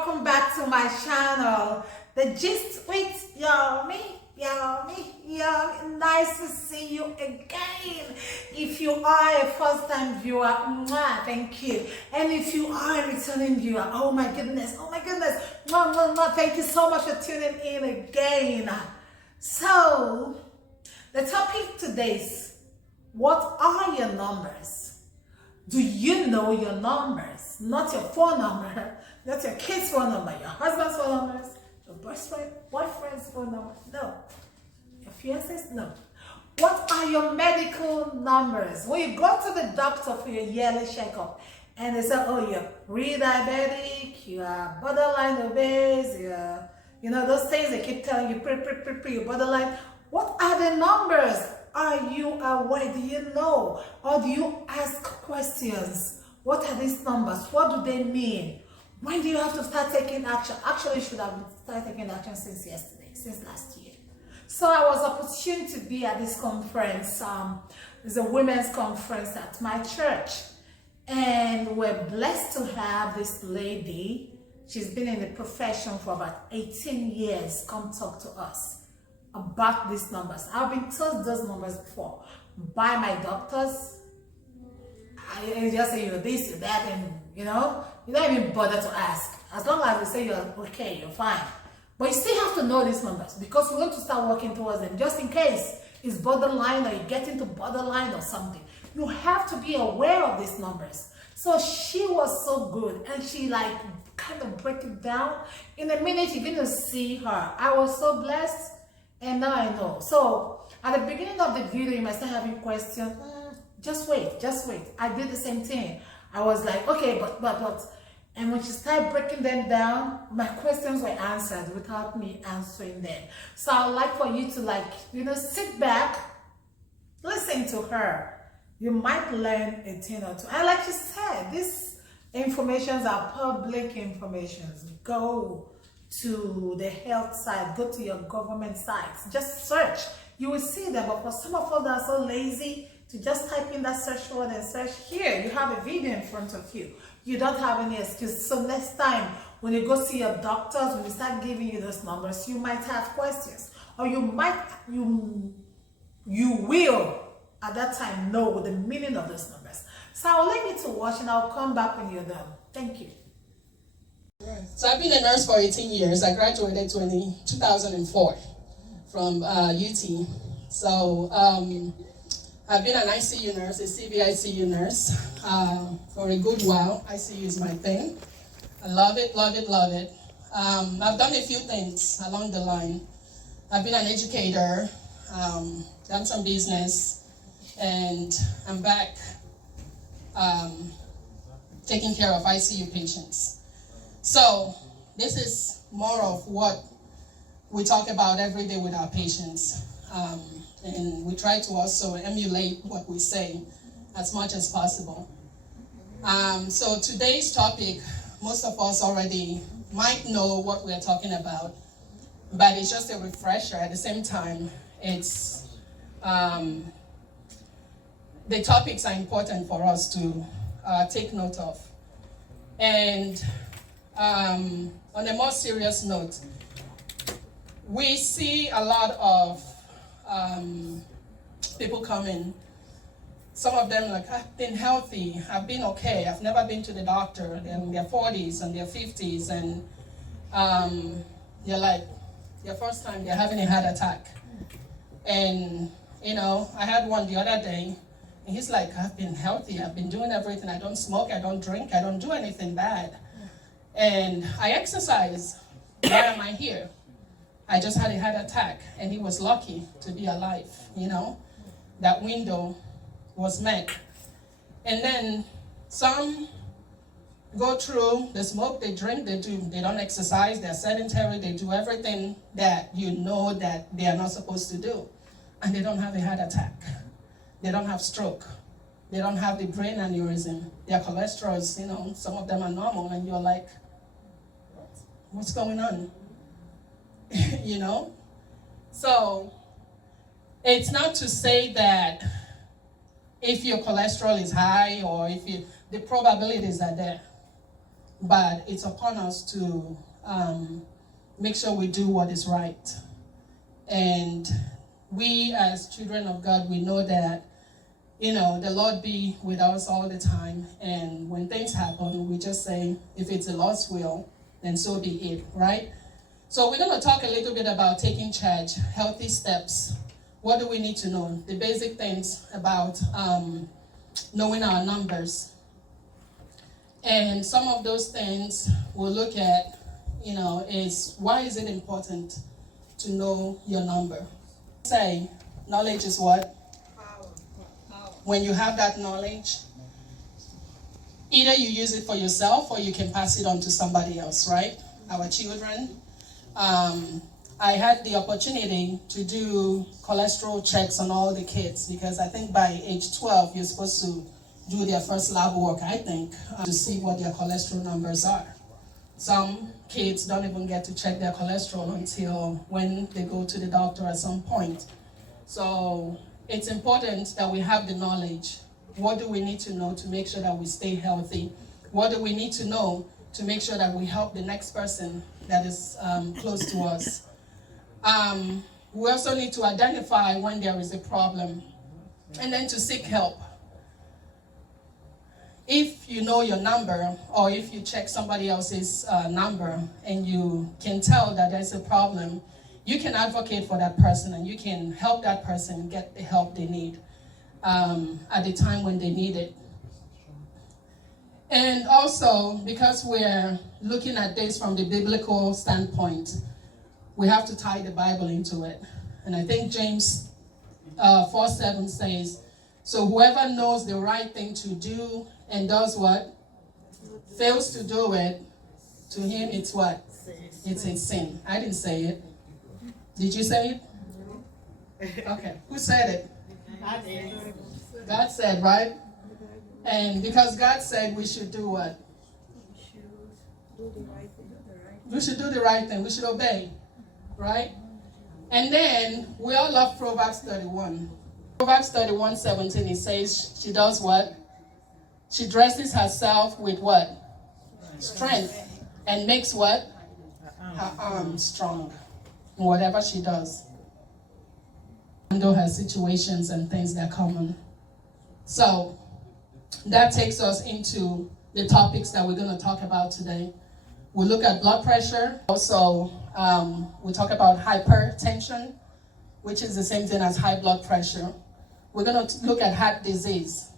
welcome back to my channel, The Gist with Yomi. Nice to see you again. If you are a first-time viewer, thank you. And if you are a returning viewer, oh my goodness, thank you so much for tuning in again. So, the topic today is, what are your numbers? Do you know your numbers? Not your phone number, not your kid's phone number, your husband's phone numbers, your boyfriend's phone number. No. Your fiance's? No. What are your medical numbers? When you go to the doctor for your yearly checkup and they say, oh, you're pre-diabetic, you are borderline obese, you're, those things they keep telling you, you're borderline. What are the numbers? Are you aware? Do you know? Or do you ask questions? What are these numbers? What do they mean? When do you have to start taking action? Actually, you should have started taking action since yesterday, since last year. So I was opportune to be at this conference. It's a women's conference at my church. And we're blessed to have this lady. She's been in the profession for about 18 years. Come talk to us about these numbers. I've been told those numbers before by my doctors. I just say, this, you're that, and you don't even bother to ask. As long as they say you're okay, you're fine. But you still have to know these numbers because you want to start working towards them just in case it's borderline or you get into borderline or something. You have to be aware of these numbers. So she was so good and she kind of break it down. In a minute you're going to see her. I was so blessed and now I know. So at the beginning of the video you might start having questions. Just wait. I did the same thing. I was like, okay, but. And when she started breaking them down, my questions were answered without me answering them. So I would like for you to sit back, listen to her. You might learn a thing or two. And like she said, these informations are public informations. Go to the health site, go to your government sites, just search. You will see them, but for some of us that are so lazy to just type in that search word and search, here you have a video in front of you. You don't have any excuse. So next time when you go see your doctors, when they start giving you those numbers, you might have questions, or you will at that time know the meaning of those numbers. So I'll leave you to watch and I'll come back when you're done. Thank you. So I've been a nurse for 18 years. I graduated 2004 from UT. So I've been an ICU nurse, a CVICU nurse, for a good while. ICU is my thing. I love it. I've done a few things along the line. I've been an educator, done some business, and I'm back taking care of ICU patients. So this is more of what we talk about every day with our patients. And we try to also emulate what we say as much as possible. So today's topic, most of us already might know what we're talking about, but it's just a refresher. At the same time, it's the topics are important for us to take note of. And on a more serious note, we see a lot of people coming. Some of them I've been healthy, I've been okay, I've never been to the doctor. They're in their 40s and their 50s, and their first time they're having a heart attack. And I had one the other day, and he's like, I've been healthy, I've been doing everything, I don't smoke, I don't drink, I don't do anything bad, and I exercise. Why am I here? I just had a heart attack, and he was lucky to be alive, That window was met. And then some go through, they smoke, they drink, they don't exercise, they're sedentary, they do everything that that they are not supposed to do. And they don't have a heart attack. They don't have stroke. They don't have the brain aneurysm. Their cholesterol, some of them are normal, and you're like, what's going on? So it's not to say that if your cholesterol is high or if the probabilities are there. but it's upon us to make sure we do what is right. And we as children of God, we know that, the Lord be with us all the time. And when things happen, we just say, if it's the Lord's will, then so be it, right? So we're going to talk a little bit about taking charge, healthy steps. What do we need to know? The basic things about knowing our numbers. And some of those things we'll look at, is why is it important to know your number? Say, knowledge is what? Power. When you have that knowledge, either you use it for yourself or you can pass it on to somebody else, right? Our children. I had the opportunity to do cholesterol checks on all the kids because I think by age 12, you're supposed to do their first lab work, I think, to see what their cholesterol numbers are. Some kids don't even get to check their cholesterol until when they go to the doctor at some point. So it's important that we have the knowledge. What do we need to know to make sure that we stay healthy? What do we need to know to make sure that we help the next person that is close to us? We also need to identify when there is a problem and then to seek help. If you know your number, or if you check somebody else's number and you can tell that there's a problem, you can advocate for that person and you can help that person get the help they need at the time when they need it. And also, because we're looking at this from the biblical standpoint, we have to tie the Bible into it. And I think James 4:7 says, so whoever knows the right thing to do and does what? Fails to do it, to him it's what? It's a sin. I didn't say it. Did you say it? Okay. Who said it? God said, right? And because God said we should do what? We should do the right thing. We should obey, right? And then we all love Proverbs 31. Proverbs 31:17, it says she does what? She dresses herself with what? Strength. And makes what? Her arms strong in whatever she does. Handle her situations and things that come on. So that takes us into the topics that we're going to talk about today. We'll look at blood pressure. Also, we'll talk about hypertension, which is the same thing as high blood pressure. We're going to look at heart disease.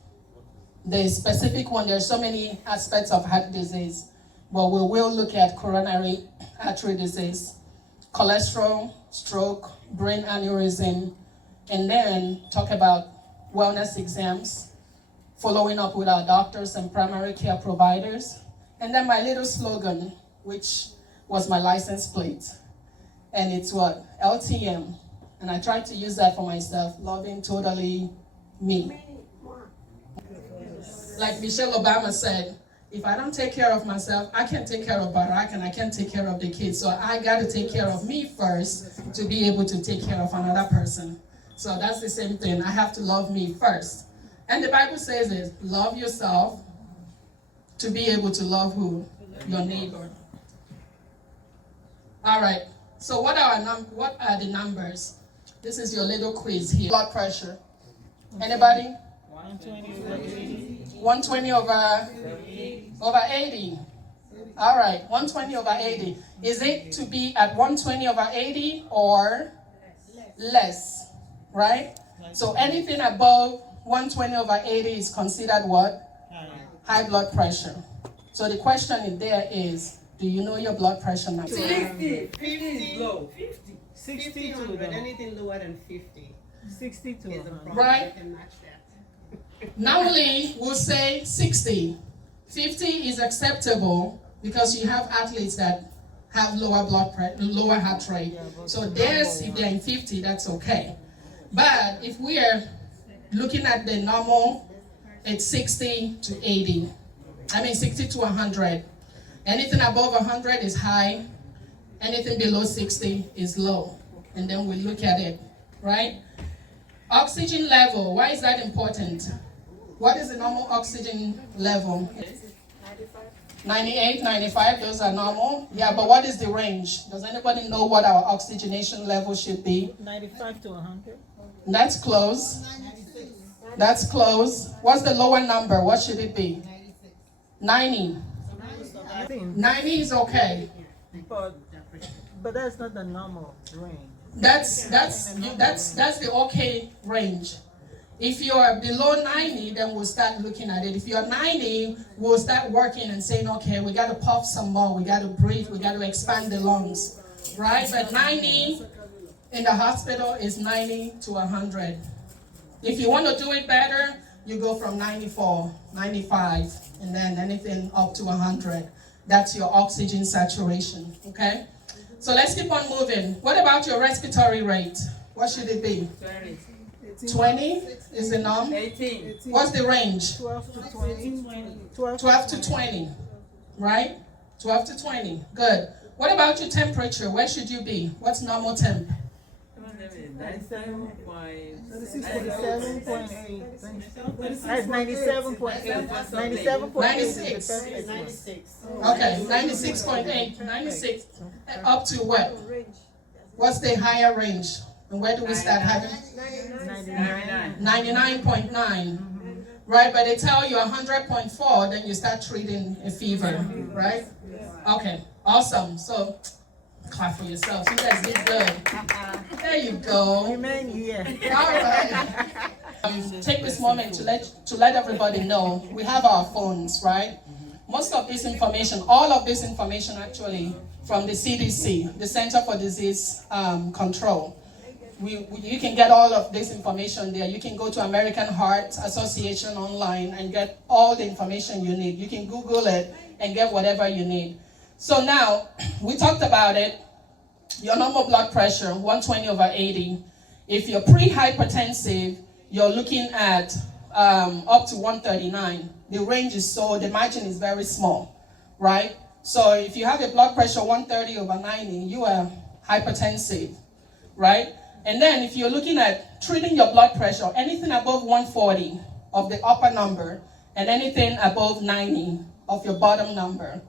The specific one, there's so many aspects of heart disease, but we will look at coronary artery disease, cholesterol, stroke, brain aneurysm, and then talk about wellness exams, following up with our doctors and primary care providers, and then my little slogan, which was my license plate, and it's what? LTM, and I tried to use that for myself, loving totally me. Like Michelle Obama said, if I don't take care of myself, I can't take care of Barack and I can't take care of the kids. So I got to take care of me first to be able to take care of another person. So that's the same thing. I have to love me first. And the Bible says it, love yourself to be able to love who? Your neighbor. All right. So what are the numbers? This is your little quiz here. Blood pressure. Anybody? 120 over 80. All right, 120 over 80. Is it to be at 120 over 80 or less? Right? So anything above 120 over 80 is considered what? High blood pressure. So the question in there is, do you know your blood pressure now? 50 is low. 50. 60 to 100, low. anything lower than 50 60 to is a 100. problem. Right. You can match that. Normally, we'll say 60. 50 is acceptable because you have athletes that have lower heart rate. So theirs, if they're in 50, that's okay. But if we are looking at the normal, it's 60 to 80. 60 to 100. Anything above 100 is high. Anything below 60 is low. And then we look at it, right? Oxygen level, why is that important? What is the normal oxygen level? 98, 95, those are normal. Yeah, but what is the range? Does anybody know what our oxygenation level should be? 95 to 100. That's close. That's close. What's the lower number? What should it be? 90. I think, 90 is okay. but that's not the normal range. That's the okay range. If you're below 90, then we'll start looking at it. If you're 90, we'll start working and saying, okay, we got to puff some more, we got to breathe, we got to expand the lungs, right? But 90 in the hospital is 90 to 100. If you want to do it better, you go from 94, 95, and then anything up to 100. That's your oxygen saturation, okay? So let's keep on moving. What about your respiratory rate? What should it be? 20 is the norm? 18. What's the range? 12 to 20. 12 to 20, right? 12 to 20, good. What about your temperature? Where should you be? What's normal temp? 97.8. That's 97.8. 97.8. 96. Okay, 96.8, 96. Up to what? What's the higher range? And where do we start having? 99.9. Right, but they tell you 100.4, then you start treating a fever, right? Okay, awesome. So, clap for yourselves. You guys did good. There you go. Amen. Yeah. All right. Take this moment to let everybody know we have our phones, right? Most of this information, all of this information actually from the CDC, the Center for Disease Control. You can get all of this information there. You can go to American Heart Association online and get all the information you need. You can Google it and get whatever you need. So now, we talked about it. Your normal blood pressure, 120/80. If you're pre-hypertensive, you're looking at up to 139. The range is the margin is very small, right? So if you have a blood pressure 130/90, you are hypertensive, right? And then if you're looking at treating your blood pressure, anything above 140 of the upper number and anything above 90 of your bottom number,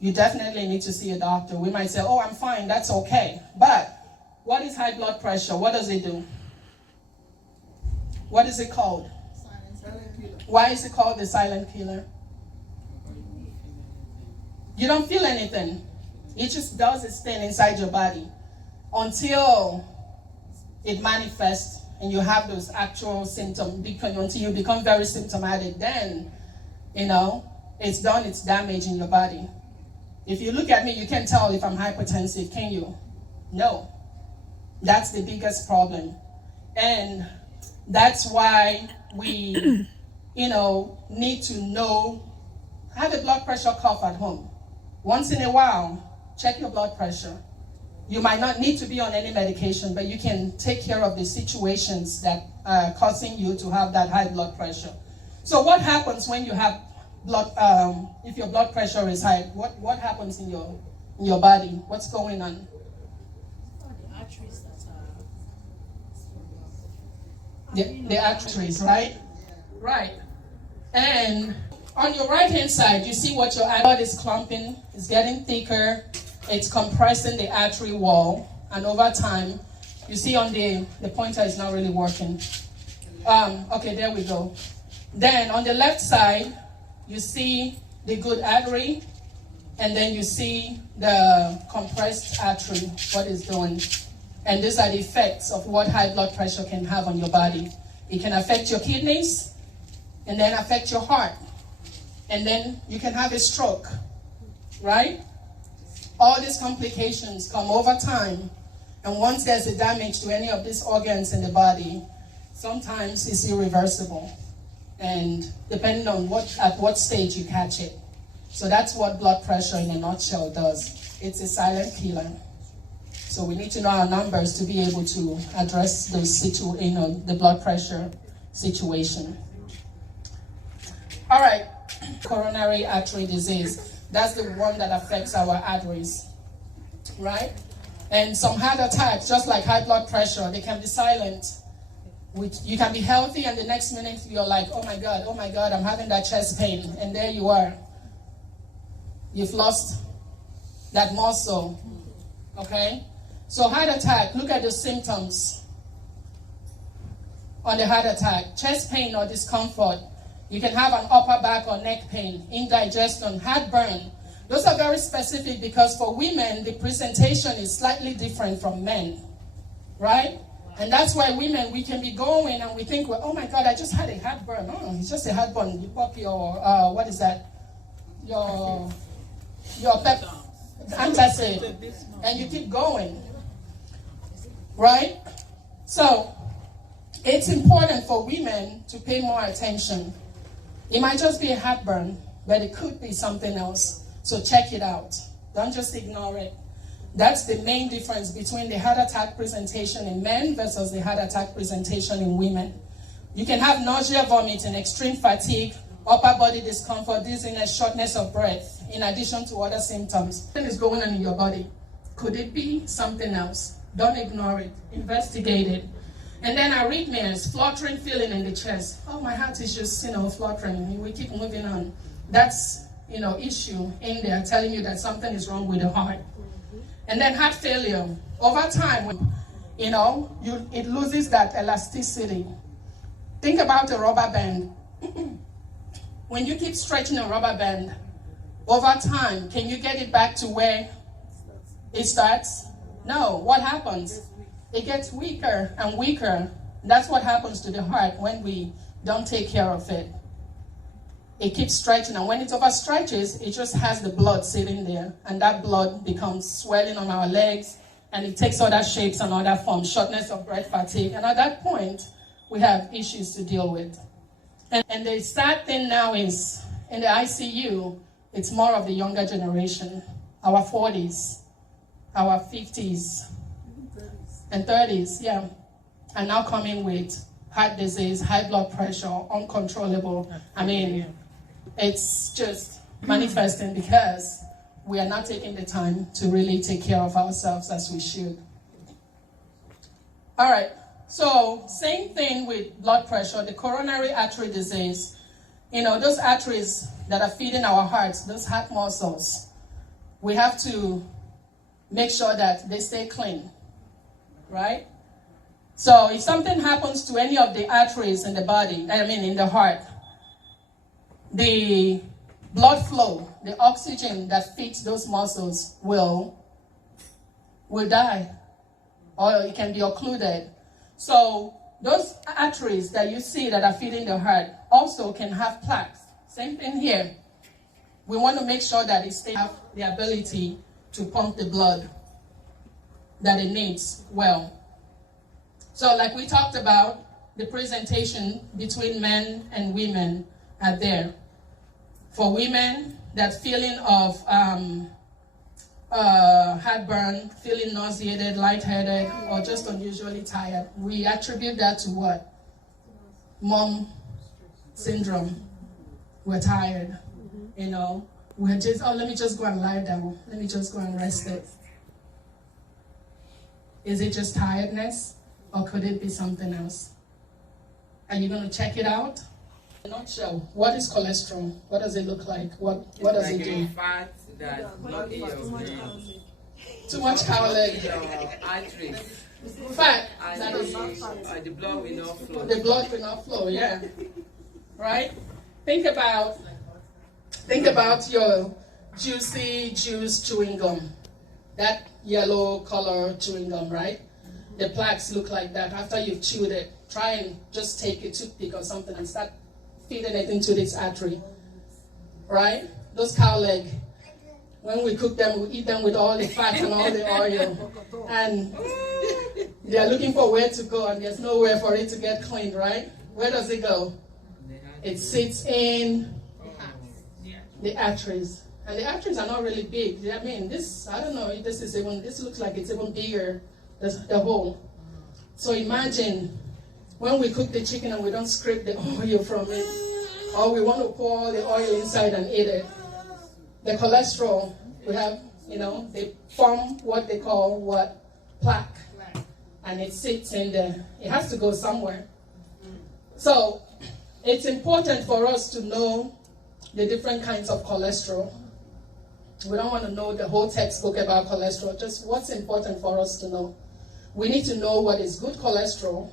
you definitely need to see a doctor. We might say, oh, I'm fine, that's okay. But what is high blood pressure? What does it do? What is it called? Why is it called the silent killer? You don't feel anything. It just does its thing inside your body until it manifests and you have those actual symptoms, until you become very symptomatic. Then, it's done its damage in your body. If you look at me, you can't tell if I'm hypertensive, can you? No. That's the biggest problem. And that's why we, need to have a blood pressure cuff at home. Once in a while, check your blood pressure. You might not need to be on any medication, but you can take care of the situations that are causing you to have that high blood pressure. So what happens when you have if your blood pressure is high? What happens in your body? What's going on? The arteries, right? Right. And on your right-hand side, you see what your blood is clumping, it's getting thicker, it's compressing the artery wall, and over time, you see on the pointer is not really working. Okay, there we go. Then on the left side, you see the good artery, and then you see the compressed artery, what it's doing. And these are the effects of what high blood pressure can have on your body. It can affect your kidneys, and then affect your heart. And then you can have a stroke, right? All these complications come over time. And once there's a damage to any of these organs in the body, sometimes it's irreversible. And depending on at what stage you catch it. So that's what blood pressure in a nutshell does. It's a silent killer. So we need to know our numbers to be able to address those the blood pressure situation. All right, coronary artery disease. That's the one that affects our arteries, right? And some heart attacks, just like high blood pressure, they can be silent. You can be healthy, and the next minute you're like, oh my God, I'm having that chest pain, and there you are. You've lost that muscle. Okay? So heart attack, look at the symptoms on the heart attack. Chest pain or discomfort. You can have an upper back or neck pain, indigestion, heartburn. Those are very specific because for women, the presentation is slightly different from men, right? And that's why women, we can be going and we think, well, oh my God, I just had a heartburn. Oh, it's just a heartburn. You pop your, what is that? Your antacid, and you keep going, right? So it's important for women to pay more attention. It might just be a heartburn, but it could be something else. So check it out. Don't just ignore it. That's the main difference between the heart attack presentation in men versus the heart attack presentation in women. You can have nausea, vomiting, extreme fatigue, upper body discomfort, dizziness, shortness of breath, in addition to other symptoms. What is going on in your body? Could it be something else? Don't ignore it. Investigate it. And then arrhythmias, fluttering feeling in the chest. Oh, my heart is just, fluttering. We keep moving on. That's, issue in there telling you that something is wrong with the heart. And then heart failure. Over time, it loses that elasticity. Think about a rubber band. When you keep stretching a rubber band, over time, can you get it back to where it starts? No. What happens? It gets weaker and weaker. That's what happens to the heart when we don't take care of it. It keeps stretching, and when it overstretches, it just has the blood sitting there, and that blood becomes swelling on our legs, and it takes other shapes and other forms, shortness of breath, fatigue, and at that point, we have issues to deal with. And the sad thing now is, in the ICU, it's more of the younger generation, our 40s, our 50s, and 30s, are now coming with heart disease, high blood pressure, uncontrollable. It's just manifesting because we are not taking the time to really take care of ourselves as we should. All right, so same thing with blood pressure, the coronary artery disease. Those arteries that are feeding our hearts, those heart muscles, we have to make sure that they stay clean, right? So if something happens to any of the arteries in the body, in the heart, the blood flow, the oxygen that feeds those muscles will die, or it can be occluded. So those arteries that you see that are feeding the heart also can have plaques. Same thing here. We want to make sure that it still has the ability to pump the blood that it needs well. So like we talked about, the presentation between men and women are there. For women, that feeling of heartburn, feeling nauseated, lightheaded, or just unusually tired, we attribute that to what? Mom syndrome. We're tired, We're just, let me just go and lie down. Let me just go and rest it. Is it just tiredness? Or could it be something else? Are you going to check it out? In a nutshell, what is cholesterol? What does it look like? What does it do? Fat that block in your brain. Too much cow leg. Arteries. Fat. And That is, the blood will not flow. the blood will not flow, yeah. Right? Think about your juicy juice chewing gum. That yellow color chewing gum, right? The plaques look like that. After you've chewed it, try and just take a toothpick or something and start feeding it into this artery, right? Those cow leg, when we cook them, we eat them with all the fat and all the oil, and they're looking for where to go, and there's nowhere for it to get cleaned, right? Where does it go? It sits in the arteries, and the arteries are not really big. I don't know if this looks like it's even bigger, the hole. So imagine when we cook the chicken and we don't scrape the oil from it, or we want to pour the oil inside and eat it. The cholesterol, we have, they form what they call plaque. And it sits in there. It has to go somewhere. So it's important for us to know the different kinds of cholesterol. We don't want to know the whole textbook about cholesterol, just what's important for us to know. We need to know what is good cholesterol,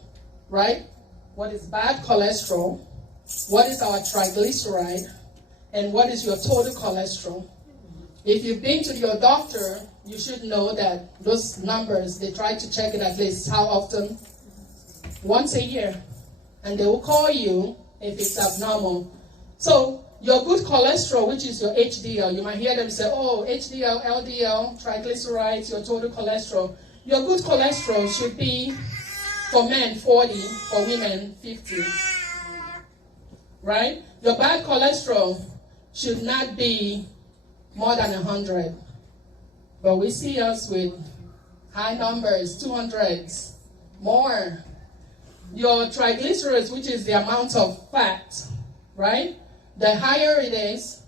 right? What is bad cholesterol, what is our triglyceride, and what is your total cholesterol. If you've been to your doctor, you should know that those numbers, they try to check it at least how often? Once a year. And they will call you if it's abnormal. So your good cholesterol, which is your HDL, you might hear them say, oh, HDL, LDL, triglycerides, your total cholesterol. Your good cholesterol should be, for men, 40, for women, 50. Right? Your bad cholesterol should not be more than 100. But we see us with high numbers, 200s, more. Your triglycerides, which is the amount of fat, right? The higher it is,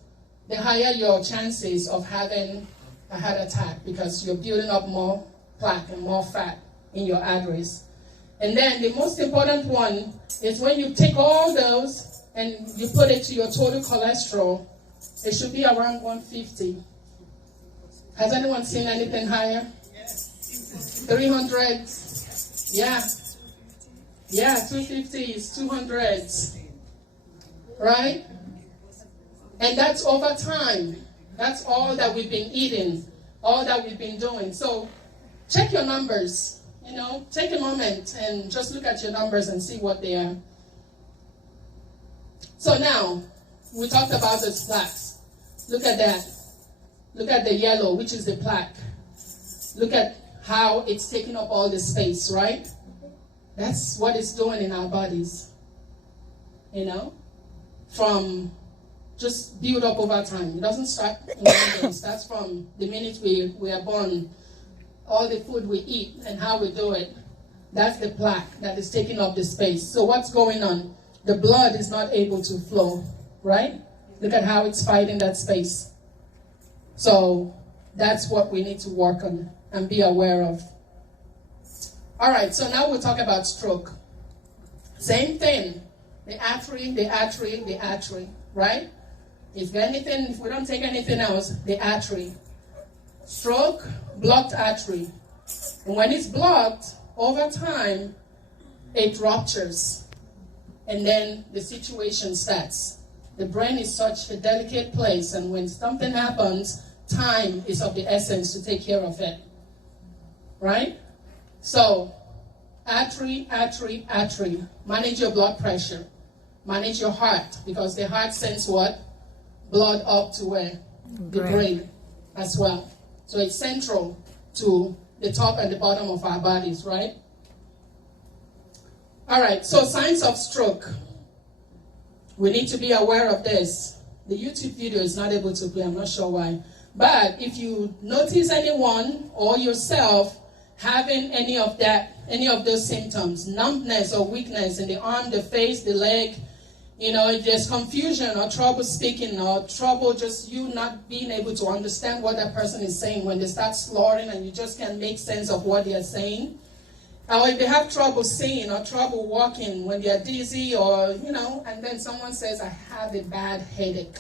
the higher your chances of having a heart attack because you're building up more plaque and more fat in your arteries. And then the most important one is when you take all those and you put it to your total cholesterol, it should be around 150. Has anyone seen anything higher? 300? Yeah. Yeah, 250 is 200s. Right? And that's over time. That's all that we've been eating, all that we've been doing. So check your numbers. Take a moment and just look at your numbers and see what they are. So now, we talked about the plaques. Look at that. Look at the yellow, which is the plaque. Look at how it's taking up all the space, right? That's what it's doing in our bodies. From just build up over time. It doesn't start in one day. It starts from the minute we are born. All the food we eat and how we do it. That's the plaque that is taking up the space. So what's going on? The blood is not able to flow, right? Look at how it's fighting that space. So that's what we need to work on and be aware of. All right, so now we'll talk about stroke. Same thing. The artery, right? If we don't take anything else, the artery. Stroke, blocked artery. And when it's blocked, over time, it ruptures. And then the situation starts. The brain is such a delicate place, and when something happens, time is of the essence to take care of it. Right? So, artery. Manage your blood pressure. Manage your heart, because the heart sends what? Blood up to where? The brain as well. So it's central to the top and the bottom of our bodies, right? All right, so signs of stroke. We need to be aware of this. The YouTube video is not able to play, I'm not sure why. But if you notice anyone or yourself having any of those symptoms, numbness or weakness in the arm, the face, the leg, if there's confusion or trouble speaking or trouble just you not being able to understand what that person is saying when they start slurring and you just can't make sense of what they're saying. Or if they have trouble seeing or trouble walking when they're dizzy or, and then someone says, I have a bad headache.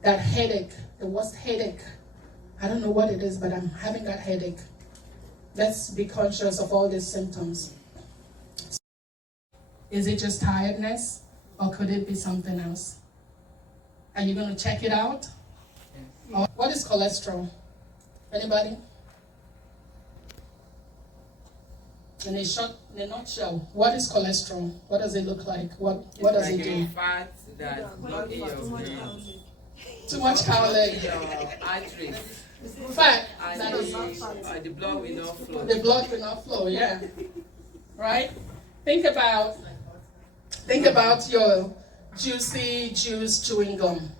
That headache, the worst headache. I don't know what it is, but I'm having that headache. Let's be conscious of all these symptoms. Is it just tiredness, or could it be something else? Are you going to check it out? Or what is cholesterol? Anybody? In a nutshell, what is cholesterol? What does it look like? What does it do? Fat that's not in your brain. Too much cow leg. Your arteries. Fat. And That is, the blood will not flow. the blood will not flow, yeah. Right? Think about your juicy juice chewing gum.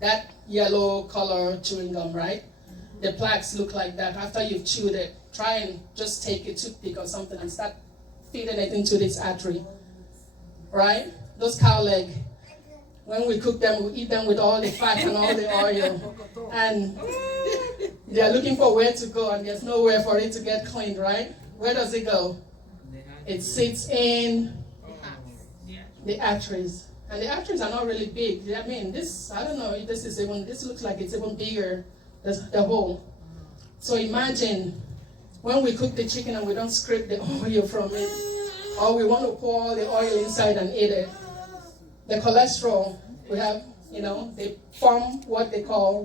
That yellow color chewing gum, right? The plaques look like that after you've chewed it. Try and just take a toothpick or something and start feeding it into this artery. Right? Those cow leg. When we cook them, we eat them with all the fat and all the oil. And they're looking for where to go, and there's nowhere for it to get cleaned, right? Where does it go? It sits in the arteries. And the arteries are not really big. I mean, I don't know, this looks like it's even bigger, the hole. So imagine when we cook the chicken and we don't scrape the oil from it, or we want to pour the oil inside and eat it. The cholesterol, we have, they form what they call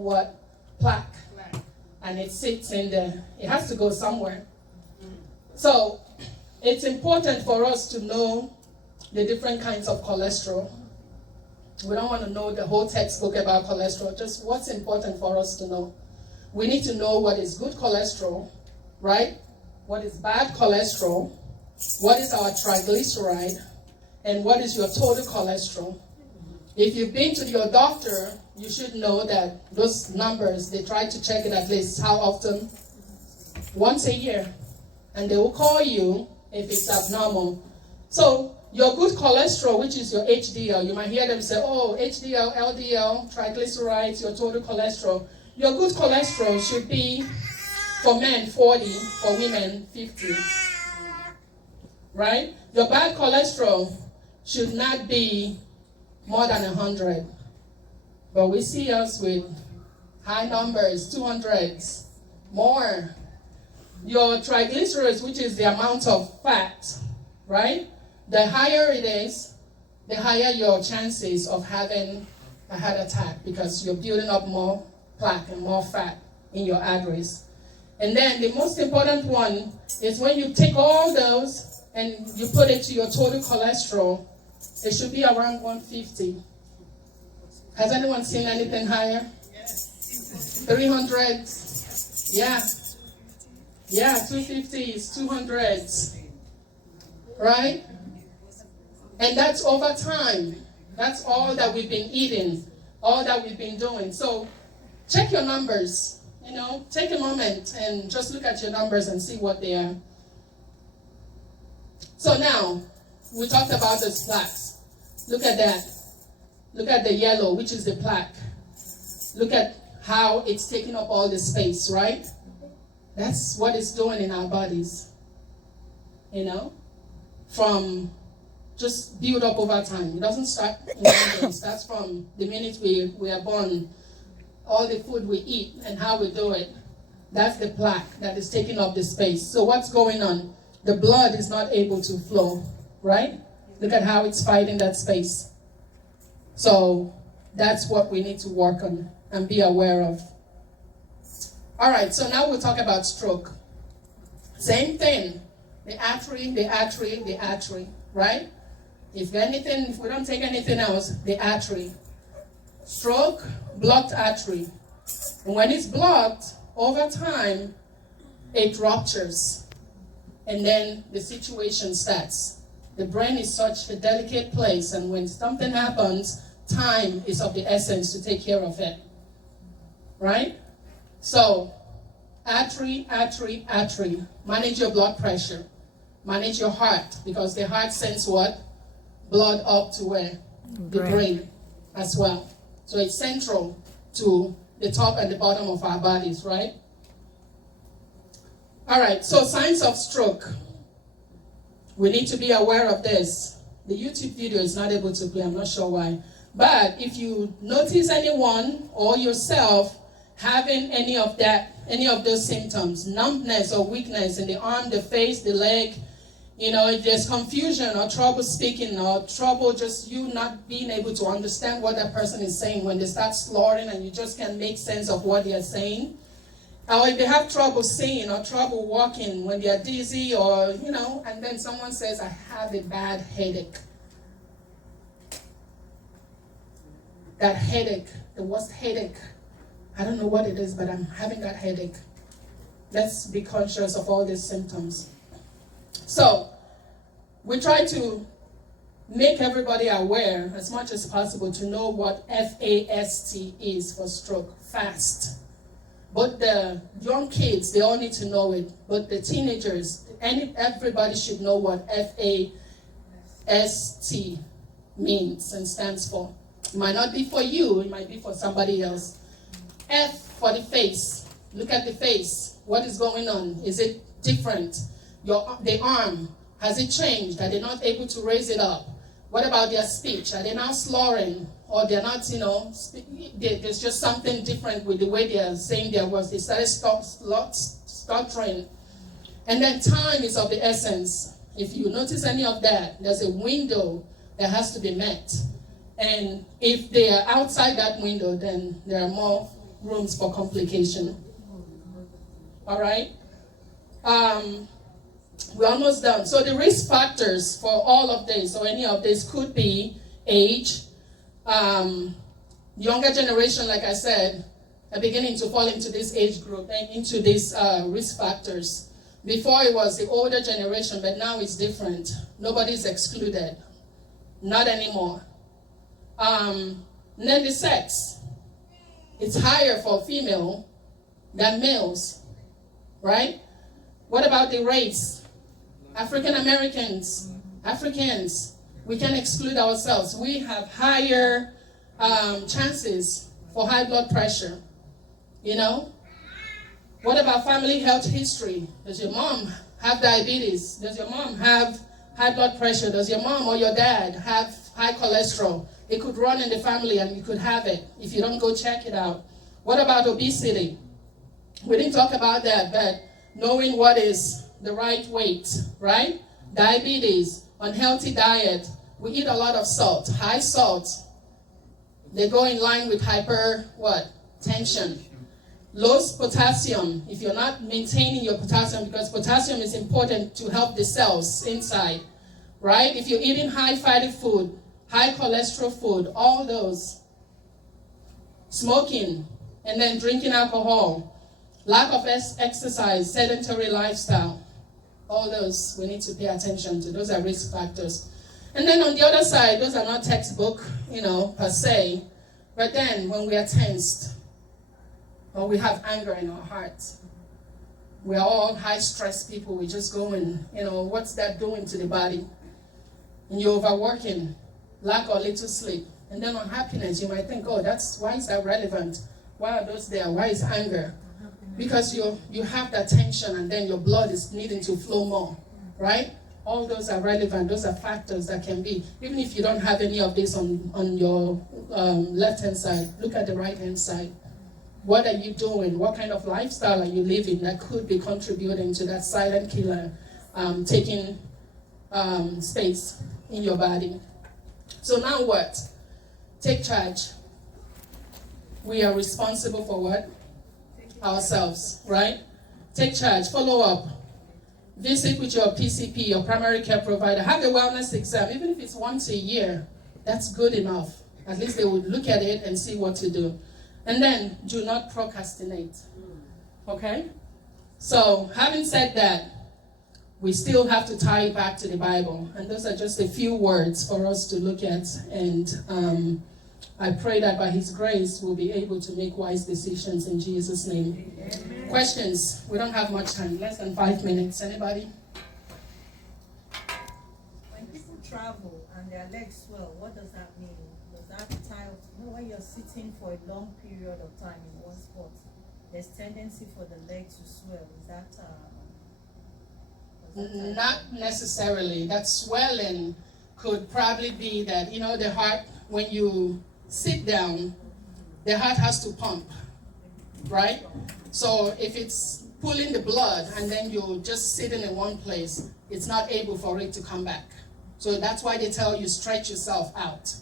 plaque. And it sits in there. It has to go somewhere. So it's important for us to know the different kinds of cholesterol. We don't want to know the whole textbook about cholesterol, just what's important for us to know. We need to know what is good cholesterol, right? What is bad cholesterol? What is our triglyceride? And what is your total cholesterol? If you've been to your doctor, you should know that those numbers, they try to check it at least how often? Once a year. And they will call you if it's abnormal. So your good cholesterol, which is your HDL, you might hear them say, oh, HDL, LDL, triglycerides, your total cholesterol. Your good cholesterol should be, for men, 40, for women, 50. Right? Your bad cholesterol should not be more than 100. But we see us with high numbers, 200s, more. Your triglycerides, which is the amount of fat, right? The higher it is, the higher your chances of having a heart attack, because you're building up more plaque and more fat in your arteries. And then the most important one is when you take all those and you put it to your total cholesterol, it should be around 150. Has anyone seen anything higher? 300? Yeah. Yeah, 250s, 200s. Right? And that's over time. That's all that we've been eating, all that we've been doing. So check your numbers. Take a moment and just look at your numbers and see what they are. So now, we talked about the plaques. Look at that. Look at the yellow, which is the plaque. Look at how it's taking up all the space, right? That's what it's doing in our bodies. From just build up over time. It doesn't start in one day. It starts from the minute we are born. All the food we eat and how we do it. That's the plaque that is taking up the space. So what's going on? The blood is not able to flow, right? Look at how it's fighting that space. So that's what we need to work on and be aware of. All right, so now we'll talk about stroke. Same thing. The artery, right? If we don't take anything else, the artery. Stroke, blocked artery. And when it's blocked, over time, it ruptures. And then the situation starts. The brain is such a delicate place, and when something happens, time is of the essence to take care of it. Right? So, artery. Manage your blood pressure. Manage your heart, because the heart sends what? Blood up to where? The brain as well. So it's central to the top and the bottom of our bodies, right? All right, so signs of stroke. We need to be aware of this. The YouTube video is not able to play, I'm not sure why. But if you notice anyone or yourself having any of those symptoms, numbness or weakness in the arm, the face, the leg, if there's confusion or trouble speaking or trouble just you not being able to understand what that person is saying when they start slurring and you just can't make sense of what they're saying. Or if they have trouble seeing or trouble walking when they're dizzy or, and then someone says, I have a bad headache. That headache, the worst headache. I don't know what it is, but I'm having that headache. Let's be conscious of all these symptoms. So, we try to make everybody aware as much as possible to know what FAST is for stroke, fast. But the young kids, they all need to know it. But the teenagers, everybody should know what FAST means and stands for. It might not be for you, it might be for somebody else. F for the face. Look at the face. What is going on? Is it different? The arm, has it changed? Are they not able to raise it up? What about their speech? Are they now slurring? Or they're not, there's just something different with the way they are saying their words. They started stuttering. And then time is of the essence. If you notice any of that, there's a window that has to be met. And if they are outside that window, then there are more rooms for complication. All right? We're almost done. So the risk factors for all of this, or any of this, could be age. Younger generation, like I said, are beginning to fall into this age group and into these risk factors. Before it was the older generation, but now it's different. Nobody's excluded. Not anymore. And then the sex. It's higher for female than males, right? What about the race? African Americans, Africans, we can exclude ourselves. We have higher chances for high blood pressure, What about family health history? Does your mom have diabetes? Does your mom have high blood pressure? Does your mom or your dad have high cholesterol? It could run in the family and you could have it if you don't go check it out. What about obesity? We didn't talk about that, but knowing what is the right weight, right? Diabetes, unhealthy diet. We eat a lot of salt, high salt. They go in line with tension. Low potassium, if you're not maintaining your potassium, because potassium is important to help the cells inside, right? If you're eating high fatty food, high cholesterol food, all those. Smoking, and then drinking alcohol, lack of exercise, sedentary lifestyle, all those we need to pay attention to. Those are risk factors. And then on the other side, those are not textbook, per se, but then when we are tensed, or we have anger in our hearts, we are all high-stress people. We just go and, what's that doing to the body? And you're overworking, lack or little sleep. And then on happiness, you might think, why is that relevant? Why are those there? Why is anger? Because you have that tension and then your blood is needing to flow more, right? All those are relevant. Those are factors that can be. Even if you don't have any of this on your left-hand side, look at the right-hand side. What are you doing? What kind of lifestyle are you living that could be contributing to that silent killer taking space in your body? So now what? Take charge. We are responsible for what? Ourselves, right? Take charge. Follow up. Visit with your PCP, your primary care provider. Have a wellness exam. Even if it's once a year, that's good enough. At least they would look at it and see what to do. And then, do not procrastinate. Okay? So, having said that, we still have to tie it back to the Bible. And those are just a few words for us to look at. And I pray that by His grace, we'll be able to make wise decisions in Jesus' name. Amen. Questions? We don't have much time. Less than 5 minutes. Anybody? When people travel and their legs swell, what does that mean? Does that tie up? When you're sitting for a long period of time in one spot, there's tendency for the leg to swell. Is that not necessarily. That swelling could probably be that, the heart, when you sit down, the heart has to pump, right? So if it's pulling the blood and then you're just sitting in one place, it's not able for it to come back. So that's why they tell you stretch yourself out,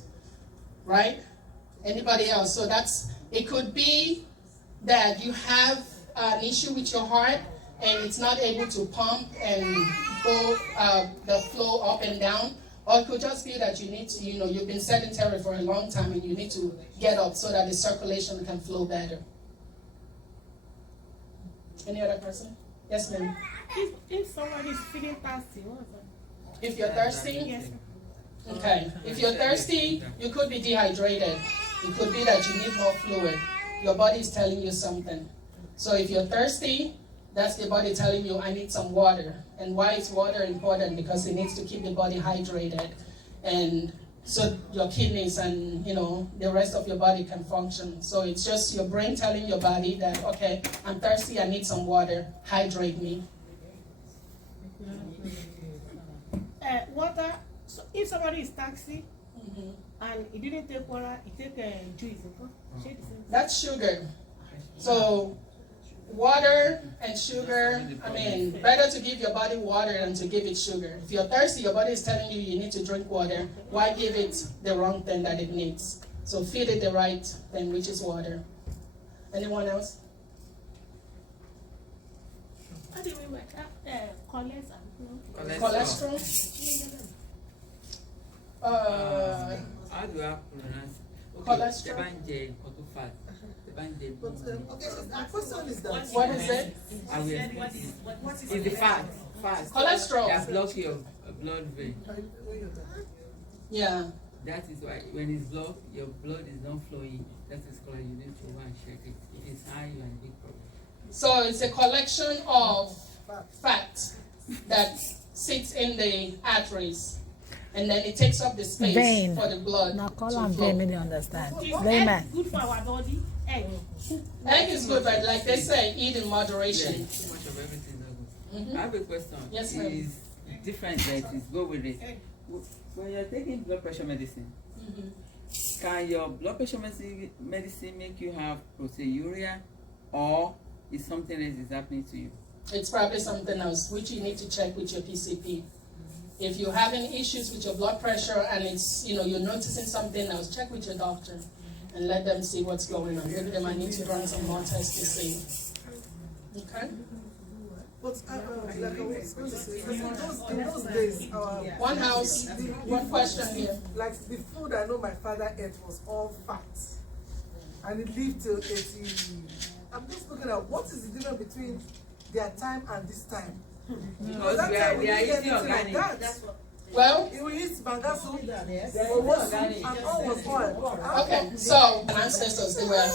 right? Anybody else? So it could be that you have an issue with your heart and it's not able to pump and go the flow up and down. Or it could just be that you need to, you've been sedentary for a long time and you need to get up so that the circulation can flow better. Any other person? Yes, ma'am. If someone is feeling thirsty, what is that? If you're thirsty? Yes. Okay. If you're thirsty, you could be dehydrated. It could be that you need more fluid. Your body is telling you something. So if you're thirsty, that's the body telling you, I need some water. And why is water important? Because it needs to keep the body hydrated. And so your kidneys and, the rest of your body can function. So it's just your brain telling your body that, okay, I'm thirsty, I need some water. Hydrate me. Water So if somebody is taxi and he didn't take water, he take juice, okay? Share the same. That's sugar. So water and sugar, I mean, better to give your body water than to give it sugar. If you're thirsty, your body is telling you you need to drink water. Why give it the wrong thing that it needs? So feed it the right thing, which is water. Anyone else? What do you mean by that? Cholesterol. Cholesterol? How do I pronounce? Cholesterol. The banje or fat. The banje. Okay, so my question is that. What is it? I will. It's the fat. Fat. Cholesterol. That block your blood vein. Yeah. That is why when it's blocked, your blood is not flowing. That is why you need to go and check it. If it's high, you are in big problem. So it's a collection of fat that sits in the arteries, and then it takes up the space Vein. for the blood Now to call on flow. them, you understand. Is Layman. egg good for our body? Egg. Egg is good, but like they say, eat in Yeah, moderation. too much of everything is not good. I have a question. Yes, ma'am. Is different diets. Go with it. When you're taking blood pressure medicine, can your blood pressure medicine make you have proteinuria, or is something else is happening to you? It's probably something else, which you need to check with your PCP. If you're having issues with your blood pressure and it's, you're noticing something else, check with your doctor and let them see what's going on. Maybe they might need to run some more tests to see. Okay? But like I was going to say, in those days, One house, one question here. like the food I know my father ate was all fat, and he lived till 80. I'm just looking at what is the difference between their time and this time. Because That we time are we didn't eating get anything like organic. that. Well, We used banga soup, owo soup, and all was oil. okay, so ancestors, they were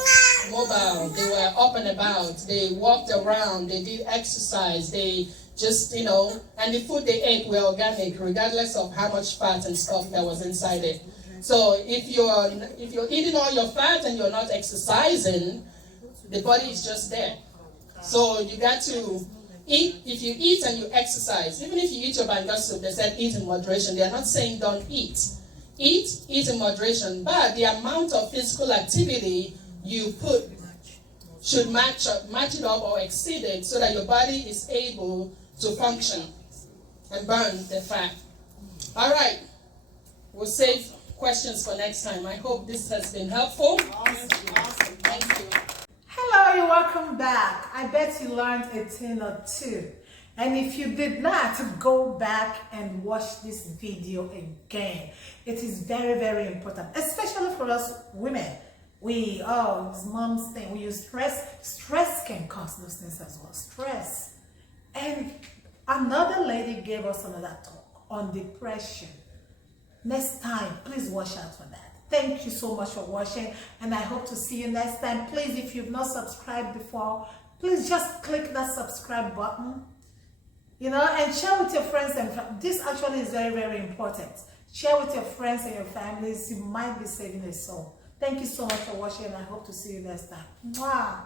mobile, they were up and about, they walked around, they did exercise, they just, and the food they ate were organic, regardless of how much fat and stuff that was inside it. So if you're eating all your fat and you're not exercising, the body is just there. So you got to eat. If you eat and you exercise, even if you eat your banga soup, they said eat in moderation. They are not saying don't eat. Eat in moderation, but the amount of physical activity you put should match it up or exceed it so that your body is able to function and burn the fat. All right, we'll save questions for next time. I hope this has been helpful. Awesome. Thank you. Hello, you're welcome back. I bet you learned a thing or two. And if you did not, go back and watch this video again. It is very, very important, especially for us women. It's mom's thing. We use stress. Stress can cause those things as well. Stress. And another lady gave us another talk on depression. Next time, please watch out for that. Thank you so much for watching, and I hope to see you next time. Please, if you've not subscribed before, please just click that subscribe button, and share with your friends. And this actually is very, very important. Share with your friends and your families. You might be saving a soul. Thank you so much for watching, and I hope to see you next time. Mwah.